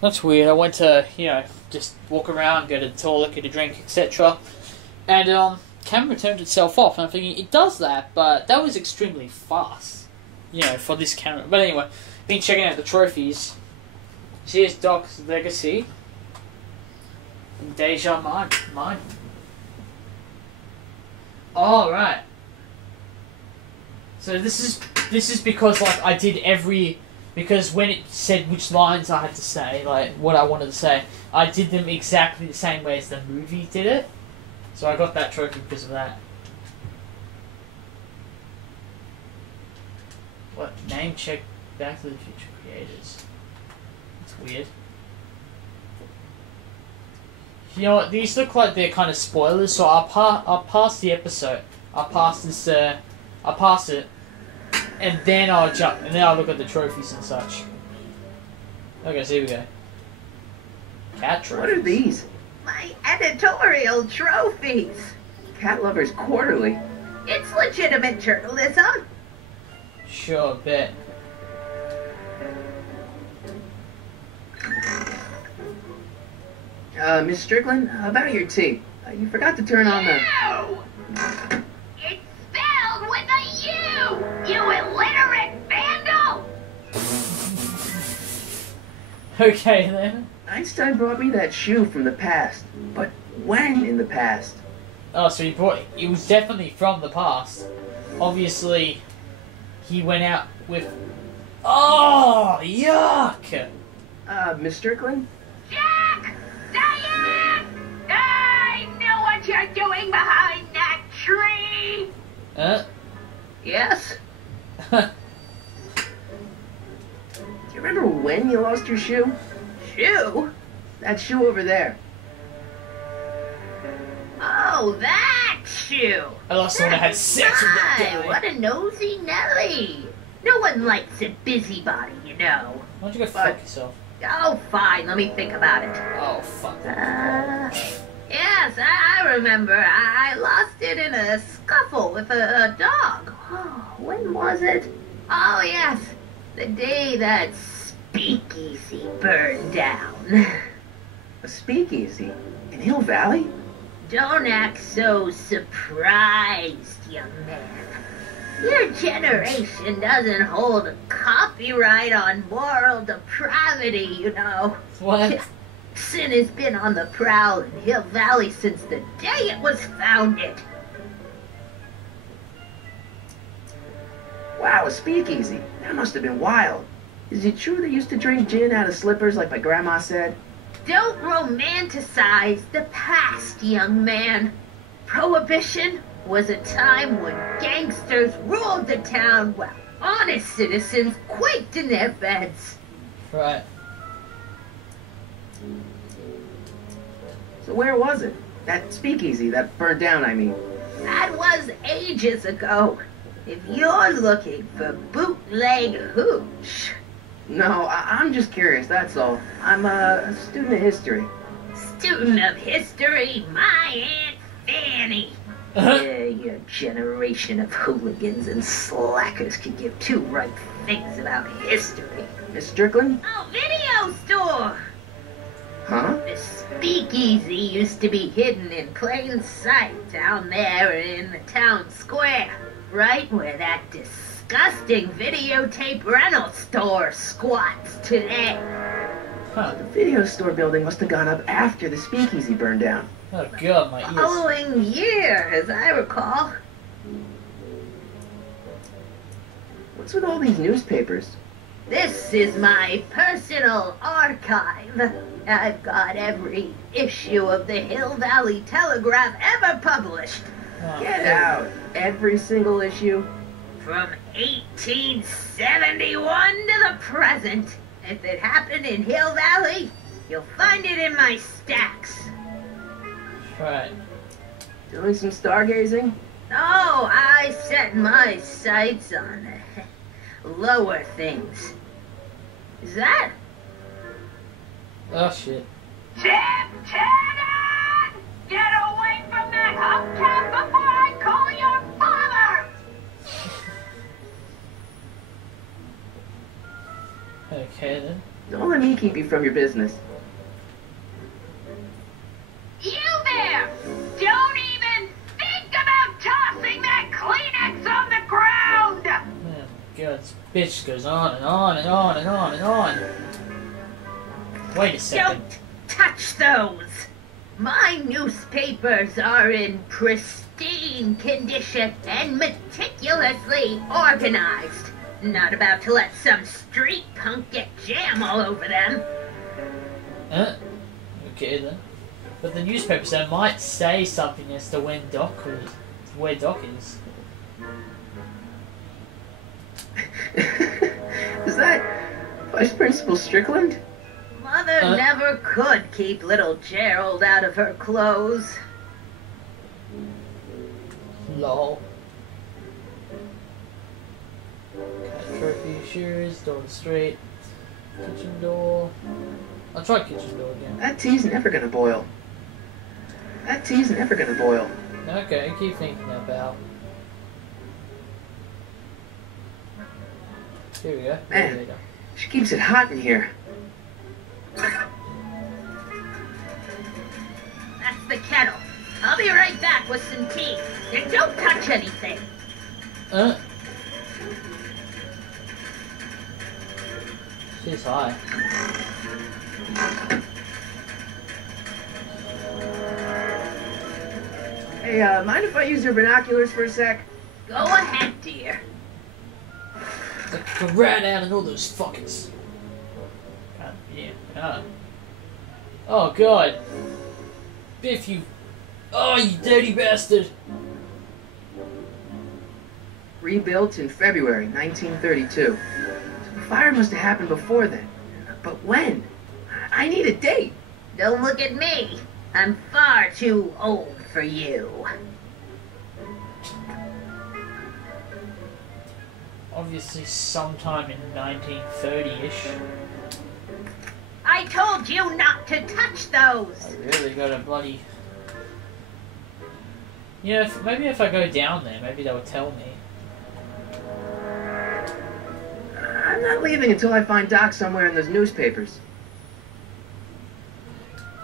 That's weird. I went to, just walk around, go to the toilet, get a drink, etc. And, camera turned itself off. And I'm thinking, it does that, but that was extremely fast, for this camera. But anyway, been checking out the trophies. Here's Doc's Legacy. And Deja mine. Oh, right. So this is because, like, I did because when it said which lines I had to say, like, what I wanted to say, I did them exactly the same way as the movie did it. So I got that trophy because of that. What? Name check Back to the Future creators. That's weird. You know what? These look like they're kind of spoilers, so I'll pass the episode. I'll pass it, and then I'll look at the trophies and such. Okay, so here we go. Cat trophies. What are these? My editorial trophies. Cat Lovers Quarterly. It's legitimate journalism. Sure, bet. Miss Strickland, about your tea. You forgot to turn on the... No! It's spelled with a U! You illiterate vandal! Okay, then. Einstein brought me that shoe from the past. But when in the past? Oh, so it was definitely from the past. Obviously, he went out with... Oh, yuck! Miss Strickland? Jack! Diane! I know what you're doing behind that tree! Yes? Do you remember when you lost your shoe? Shoe? That shoe over there. Oh, that shoe! I lost when I had sex with that My, guy. what a nosy Nelly! No one likes a busybody, you know. Why don't you go fuck yourself? Oh, fine, let me think about it. Oh, fuck. Yes, I remember. I lost it in a scuffle with a dog. Oh, when was it? Oh, yes, the day that speakeasy burned down. A speakeasy? In Hill Valley? Don't act so surprised, young man. Your generation doesn't hold a copyright on moral depravity, you know. What? Sin has been on the prowl in Hill Valley since the day it was founded. Wow, a speakeasy. That must have been wild. Is it true they used to drink gin out of slippers like my grandma said? Don't romanticize the past, young man. Prohibition was a time when gangsters ruled the town while honest citizens quaked in their beds. Right. So where was it? That speakeasy that burned down, I mean. That was ages ago. If you're looking for bootleg hooch. No, I'm just curious, that's all. I'm a student of history. Student of history, my Aunt Fanny. Yeah, your generation of hooligans and slackers can give two right things about history. Miss Strickland? Oh, video store! Huh? The speakeasy used to be hidden in plain sight down there in the town square, right where that disgusting videotape rental store squats today. Huh. The video store building must have gone up after the speakeasy burned down. Oh, God, my ears. Following year, as I recall. What's with all these newspapers? This is my personal archive. I've got every issue of the Hill Valley Telegraph ever published. Oh, Get out. Every single issue? From 1871 to the present. If it happened in Hill Valley, you'll find it in my stacks. Right. Doing some stargazing? No, I set my sights on lower things. Is that? Oh, shit. Tim Tannen! Get away from that hubcap before I call your father! Okay, then. Don't let me keep you from your business. You there! Don't even think about tossing that Kleenex on the ground! Oh my god, this bitch goes on and on and on and on and on. Wait a second. Don't touch those! My newspapers are in pristine condition and meticulously organized. Not about to let some street punk get jam all over them. Okay then. But the newspaper said might say something as to when where Doc is. Is that Vice Principal Strickland? Mother never could keep little Gerald out of her clothes. Lol. Cat trophy, shears, door to the street, kitchen door. I'll try kitchen door again. That tea's never gonna boil. That tea's never gonna boil. Okay, keep thinking about. Here we go. Man. There we go. She keeps it hot in here. That's the kettle. I'll be right back with some tea. And don't touch anything. She's high. Hey, mind if I use your binoculars for a sec? Go ahead, dear. I ran out and all those fuckers. God, yeah. Oh god. Biff, you. Oh, you dirty bastard. Rebuilt in February 1932. So the fire must have happened before then. But when? I need a date. Don't look at me. I'm far too old for you. Obviously sometime in 1930-ish. I told you not to touch those. I really got a bloody... Yeah, maybe if I go down there, maybe they will tell me. I'm not leaving until I find Doc somewhere in those newspapers.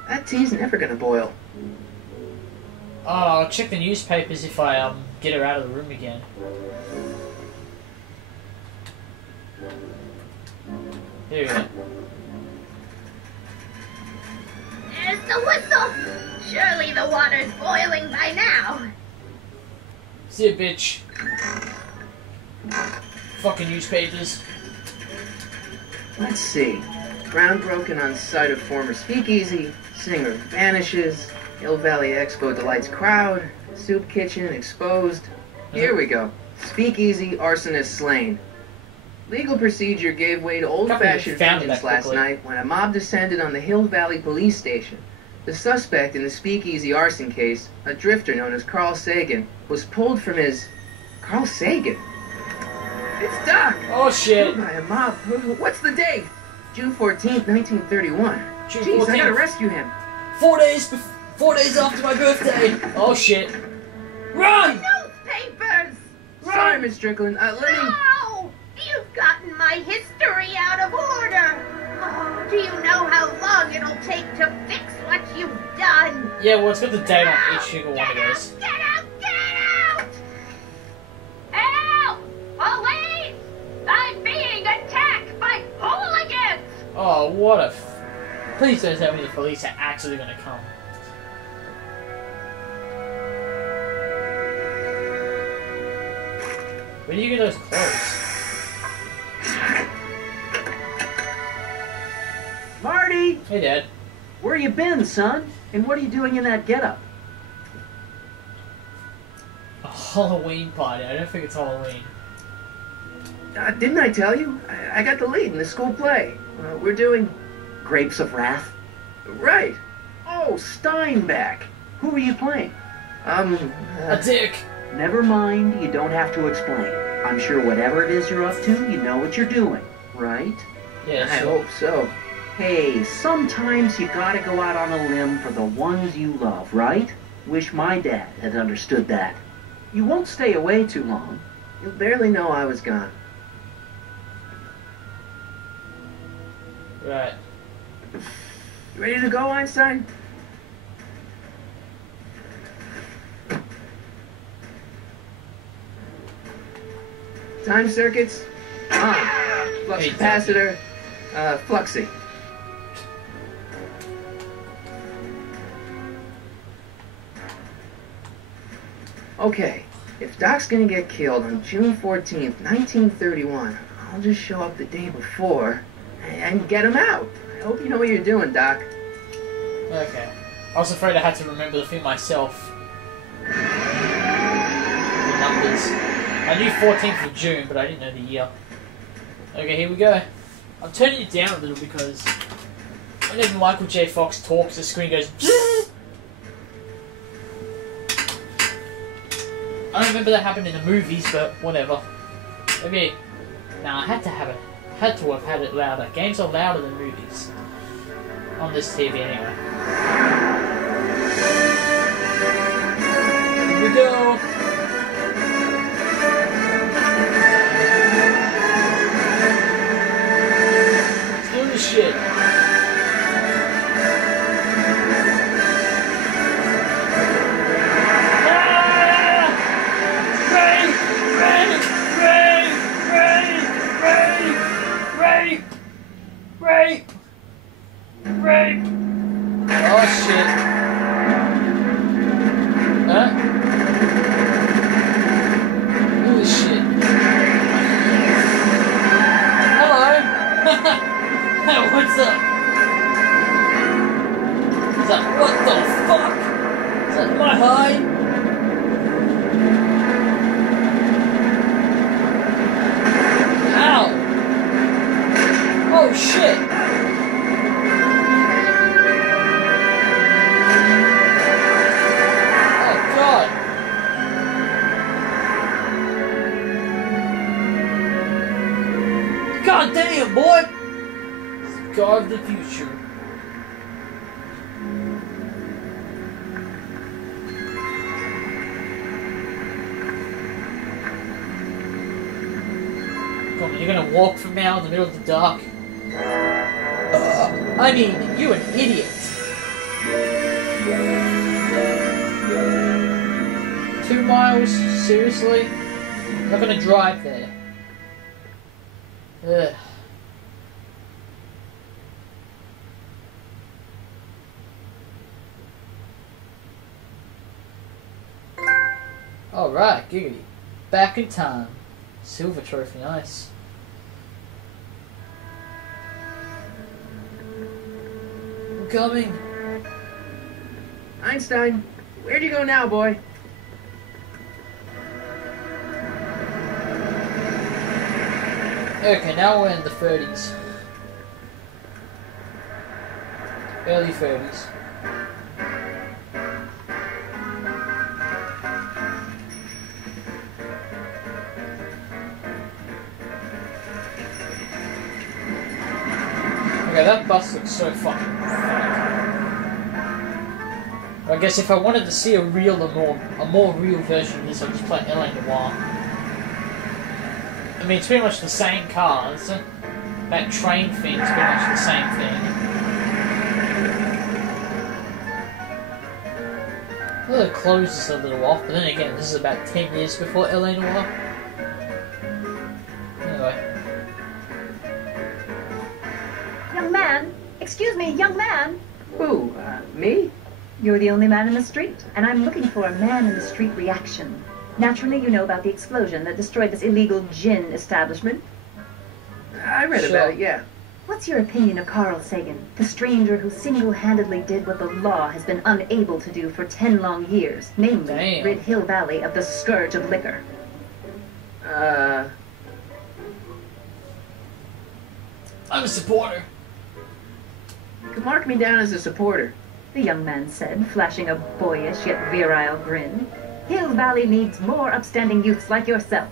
That tea's never gonna boil. Oh, I'll check the newspapers if I get her out of the room again. Here we go. There's the whistle. Surely the water's boiling by now. See ya, bitch. Fucking newspapers. Let's see. Ground broken on site of former speakeasy. Singer vanishes. Hill Valley Expo delights crowd. Soup kitchen exposed. Here we go. Speakeasy arsonist slain. Legal procedure gave way to old-fashioned vengeance last night when a mob descended on the Hill Valley police station. The suspect in the speakeasy arson case, a drifter known as Carl Sagan, was pulled from his... Carl Sagan? It's Doc! Oh shit! Killed by a mob. What's the date? June 14th, 1931. June Jeez, 14th. I gotta rescue him. 4 days after my birthday! Oh shit. Run! Newspapers! Sorry, Miss Strickland. Let me... No! You've gotten my history out of order! Oh, do you know how long it'll take to fix what you've done? Yeah, well, it's got the date on each single one of those. Get out! Get out! Help! Police! I'm being attacked by hooligans! Oh, what a... Please don't tell me the police are actually gonna come. Where do you get those clothes? Marty! Hey, Dad. Where you been, son? And what are you doing in that getup? A Halloween party. I don't think it's Halloween. Didn't I tell you? I got the lead in the school play. We're doing... Grapes of Wrath? Right. Oh, Steinbeck! Who are you playing? A dick. Never mind, you don't have to explain. I'm sure whatever it is you're up to, you know what you're doing, right? Yeah, I sure. hope so. Hey, sometimes you gotta go out on a limb for the ones you love, right? Wish my dad had understood that. You won't stay away too long. You'll barely know I was gone. Right. You ready to go, Einstein? Time circuits on. Flux capacitor, fluxy. Okay, if Doc's gonna get killed on June 14th, 1931, I'll just show up the day before and get him out. I hope you know what you're doing, Doc. Okay. I was afraid I had to remember the thing myself. The numbers. I knew 14th of June, but I didn't know the year. Okay, here we go. I'm turning it down a little because whenever Michael J. Fox talks, the screen goes. I don't remember that happened in the movies, but whatever. Maybe. Nah, I had to have it. Had to have had it louder. Games are louder than movies on this TV anyway. Here we go. Let's do this shit. Rape! Oh shit. Huh? Holy shit. Hello! What's up? Is that, what the fuck? Is that my high? Ow! Oh shit! God damn, boy! God of the future. Come on, you're gonna walk from now in the middle of the dark? I mean, you an idiot. 2 miles? Seriously? I'm not gonna drive there. Ugh. Alright, giggity. Back in time. Silver trophy, nice. I'm coming. Einstein, where'd you go now, boy? Okay, now we're in the 30s. Early 30s. Okay, that bus looks so fucking fake. I guess if I wanted to see a more real version of this, I'd just play LA Noire. I mean, it's pretty much the same cars. That train thing is pretty much the same thing. Well, the clothes is a little off, but then again, this is about 10 years before LA Noire. Anyway. Young man! Excuse me, young man! Who, me? You're the only man in the street, and I'm looking for a man-in-the-street reaction. Naturally, you know about the explosion that destroyed this illegal gin establishment. I read about it, yeah. What's your opinion of Carl Sagan, the stranger who single-handedly did what the law has been unable to do for 10 long years, namely rid Hill Valley of the scourge of liquor? I'm a supporter. You can mark me down as a supporter. The young man said, flashing a boyish yet virile grin. Hill Valley needs more upstanding youths like yourself.